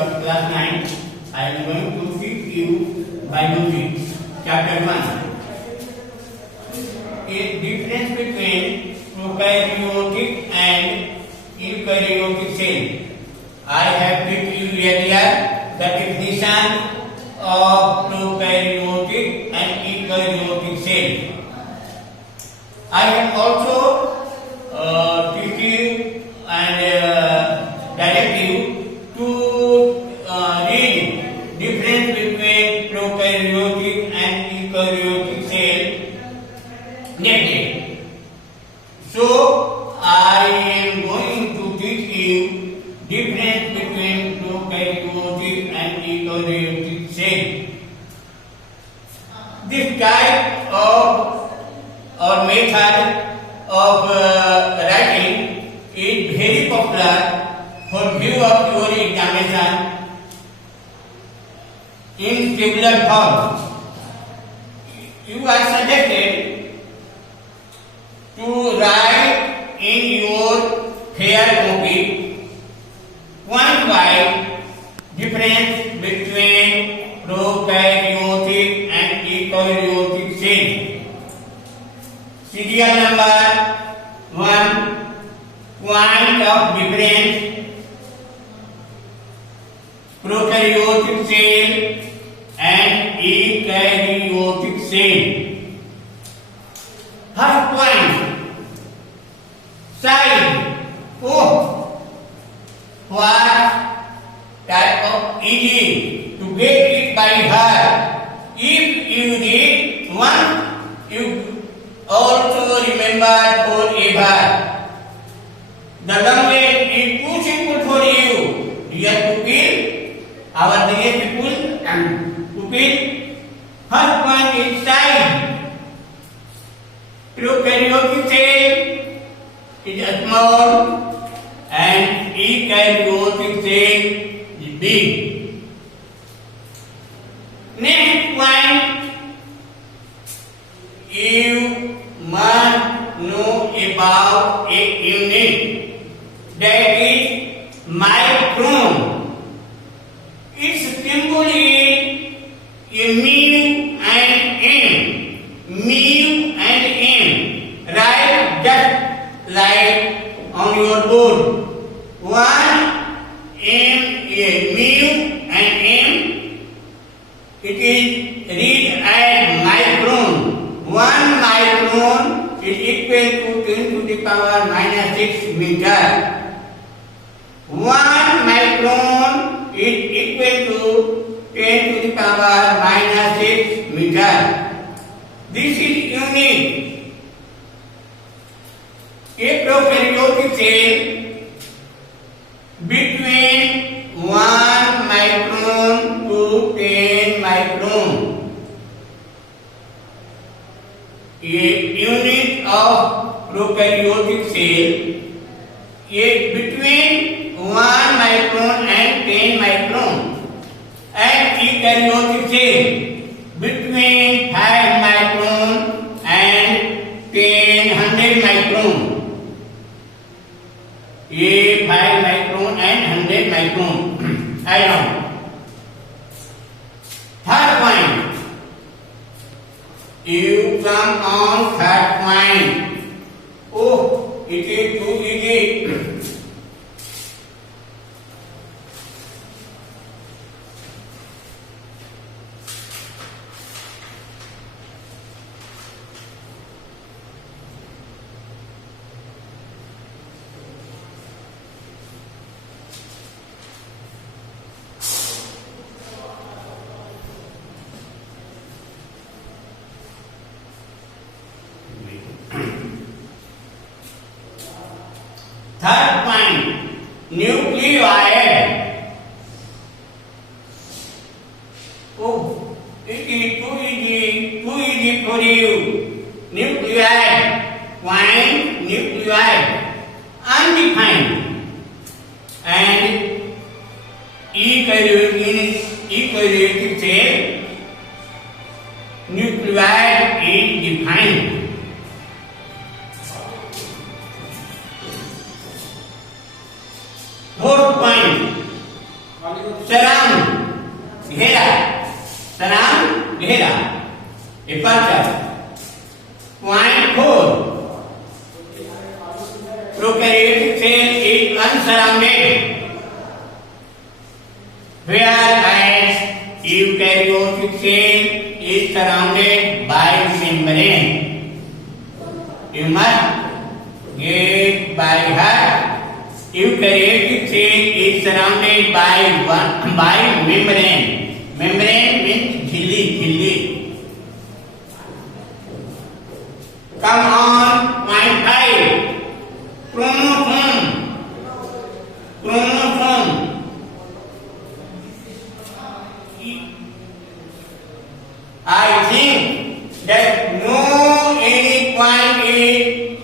of class 9, I am going to teach you biology, chapter 1. A difference between prokaryotic and eukaryotic cell. I have taught you earlier the definition of prokaryotic and eukaryotic cell. I have also teach you and direct you to read difference between prokaryotic and eukaryotic cell next day. So I am going to teach you difference between prokaryotic and eukaryotic cell. This type of or method of writing is very popular for view of your examination in tabular form. You are suggested to write in your fair copy point-wise difference between prokaryotic and eukaryotic cell. Serial number 1, point of difference prokaryotic cell and eukaryotic cell. First point, size. What type of easy to get it by heart. If you read one, you also remember forever. The language is too simple for you. Dear pupil, our dear people and pupil, first point is size. Prokaryotic cell is small and eukaryotic cell is big. Next point, you must know about a unit that is micron. Its symbol is mu and m. Mu and m. Write just like on your board. 1 m is mu and m. It is read as micron. 1 micron is equal to 10 to the power minus 6 meter. 1 micron is equal to 10 to the power minus 6 meter. This is unit. A prokaryotic cell between 1 micron to 10 micron. A unit of prokaryotic cell is between 1 micron and 10 micron, and eukaryotic cell between 5 micron and 100 micron. A 5 micron and 100 micron. I know. Third point. You come on third point. It is too easy. Third point, nuclei. It is too easy for you. Nuclei, point, nuclei, undefined. And eukaryotic cell, nuclei is defined. Fourth point, surround, घेरा, surround, घेरा. A person. Point 4. Prokaryotic cell is unsurrounded, whereas eukaryotic cell is surrounded by membrane. You must get by heart. Eukaryotic cell is surrounded by membrane. Membrane means झिल्ली. Come on, point 5. Chromosome. I think that no any point is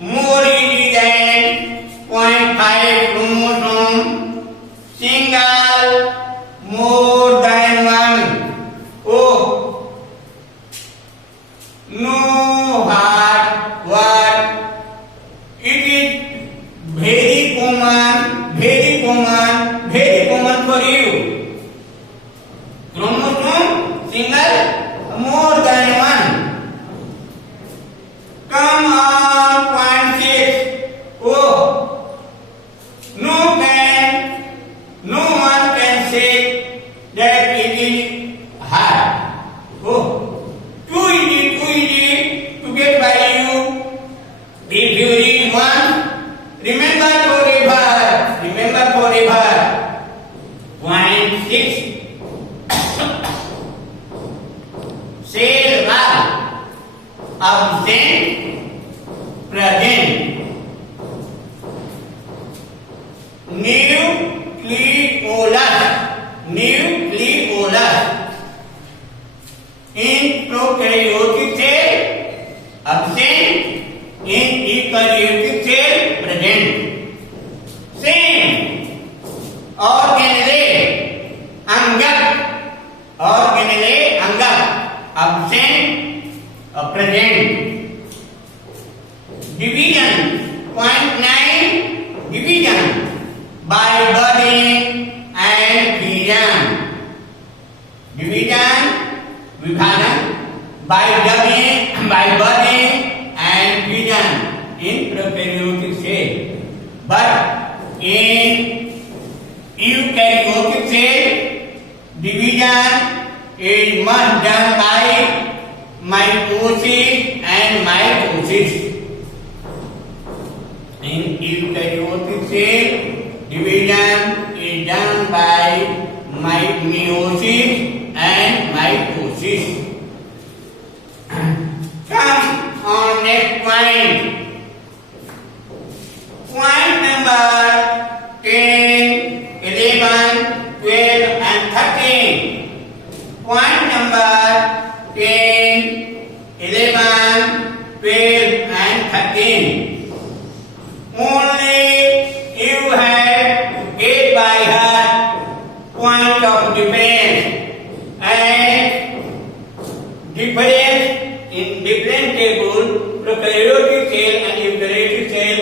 more easy than 0.5 chromosome. Single more than one. Oh, no hard word. It is very common for you. Chromosome single more than one. Come on, point 6. Oh, no one can say that it is hard. Oh, too easy to get by you. If you read one, remember forever. Point 6. Cell wall absent, present. Nucleolus in prokaryotic cell absent, in eukaryotic cell present. Same organelle anga absent, present. Division, point 9. Division by budding and fission. Division, विभाजन by budding and fission in prokaryotic cell. But in eukaryotic cell, division is much done by mitosis and mitosis. In eukaryotic cell, division is done by meiosis and mitosis. Come on next point. Point number 10, 11, 12 and 13. Point number 10, 11, 12 and 13. Only you have to get by heart point of difference, and difference in different table, prokaryotic cell and eukaryotic cell,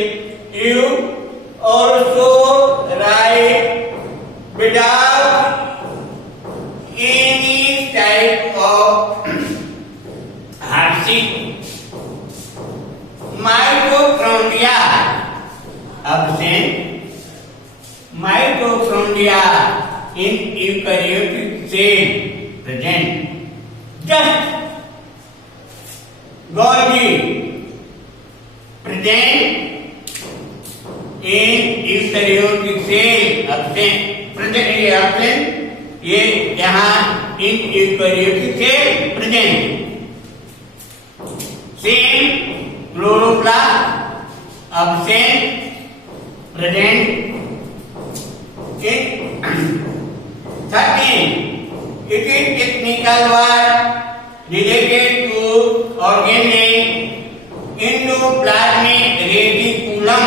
you also write without any type of hardship. Mitochondria absent, mitochondria in eukaryotic cell present. Just Golgi present in eukaryotic cell absent. Present ये absent, ये यहाँ in eukaryotic cell present. Same chloroplast absent, present. In 13, it is technical word related to organelle. Endoplasmic reticulum.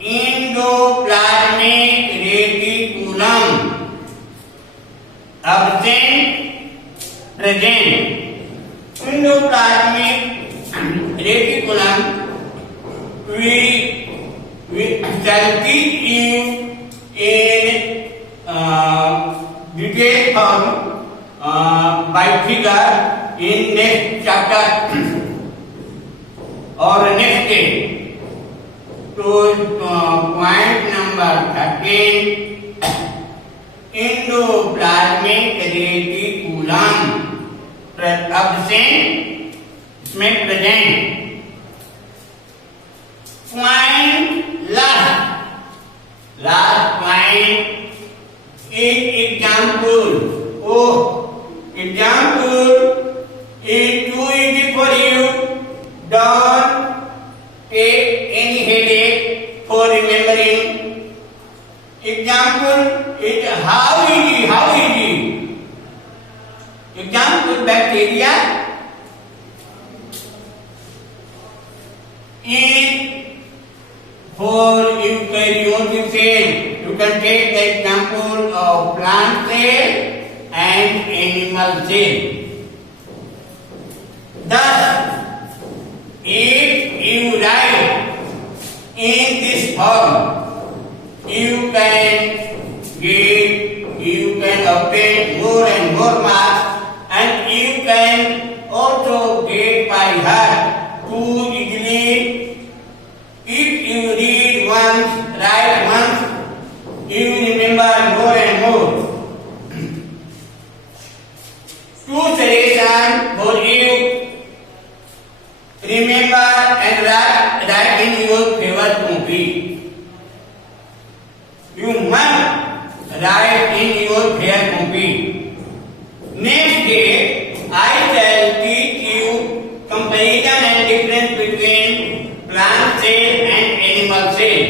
Endoplasmic reticulum. Absent, present. Endoplasmic reticulum we shall teach you in detailed form by figure in next chapter or next day. So point number 13, endoplasmic reticulum absent, इसमें present. Point last point is example. Oh, example is too easy for you. Don't take any headache for remembering. Example is how easy. Example, bacteria in for eukaryotic cell. You can take the example of plant cell and animal cell. Thus, if you write in this form, you can obtain more and more marks, and you can also get by heart too easily. If you read once, write once, you remember more and more. Two suggestions for you. Remember and write in your favorite copy. You must write in your favorite copy. Next day, I shall teach you comparison and difference between plant cell and animal cell.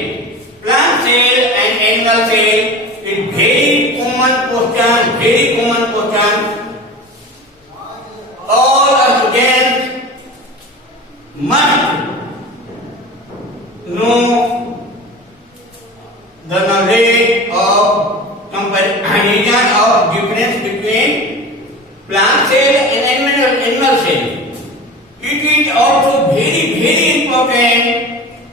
Plant cell and animal cell is very common question. All students must know the knowledge of comparison of difference between plant cell and animal cell. It is also very important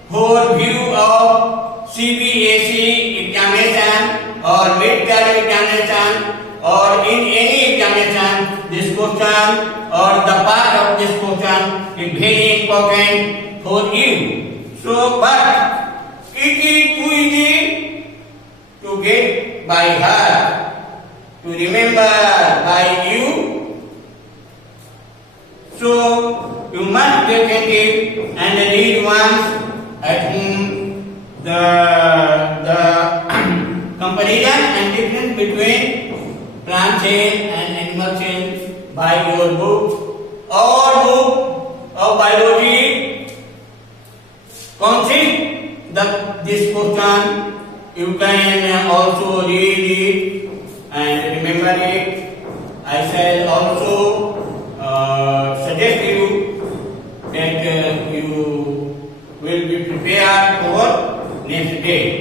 for view of CBSE examination or mid-term examination or in any examination. This question or the part of this question is very important for you. So, but it is too easy to get by heart, to remember by you. So, you must get attentive and read once at home the comparison and difference between plant cell and animal cell by your book or book of biology. Consider this question. You can also read it and remember it. I shall also suggest you that you will be prepared for next day.